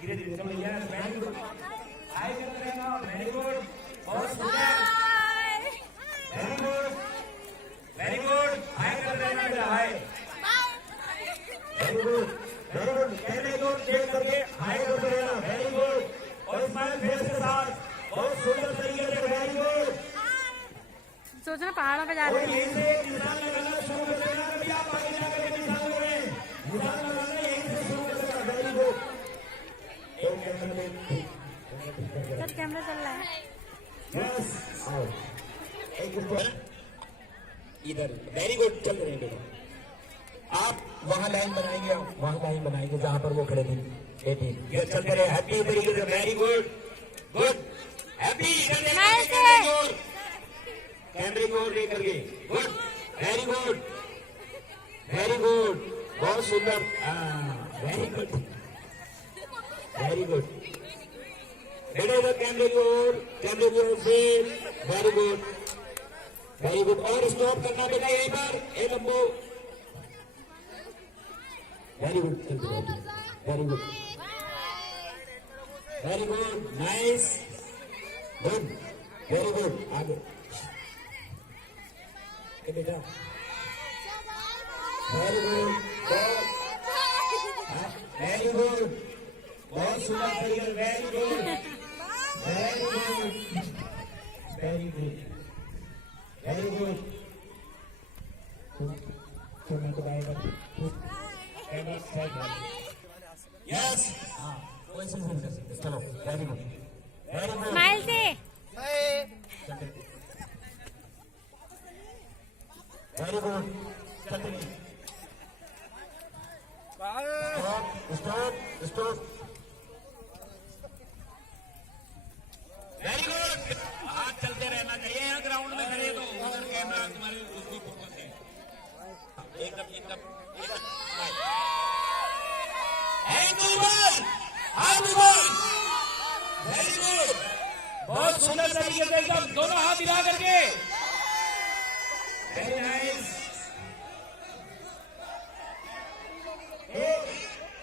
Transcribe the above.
धीरे धीरे चलो यस वेरी गुड हाय करते रहना वेरी गुड बहुत सुंदर वेरी गुड हाय करते रहना बेटा हाय वेरी गुड कैमरे को चेक करके हाय करते रहना वेरी गुड और स्माइल फेस के साथ बहुत सुंदर तरीके से वेरी गुड सोचना पहाड़ों पे जा रहे हैं यहीं से निशान लगाना शुरू कर देना कभी आप आगे जाकर के निशान लगाएं निशान लगाना यहीं से शुरू कर देना वेरी गुड सर कैमरा चल रहा है यस आओ एक इधर वेरी गुड चल रहे हैं बेटा आप वहां लाइन बनाएंगे जहां पर वो खड़े थे ये चलते रहे हैप्पी तरीके से वेरी गुड गुड हैप्पी कैमरे की ओर लेकर के गुड वेरी गुड बहुत सुंदर वेरी गुड बेटा इधर कैमरे की ओर से वेरी गुड और स्टॉप करना बेटा यहीं पर ए लंबो very good nice good very good आगे बेटा वेरी गुड बहुत सुंदर तरीके वेरी गुड यस चलो वेरी गुड स्माइल से very good stop very good हाथ चलते रहना चाहिए यहाँ ग्राउंड में खड़े तो उधर कैमरा तुम्हारे उसको फोकस है एकदम वेरी गुड बहुत सुंदर तरीके से एकदम दोनों हाथ मिला करके वेरी नाइस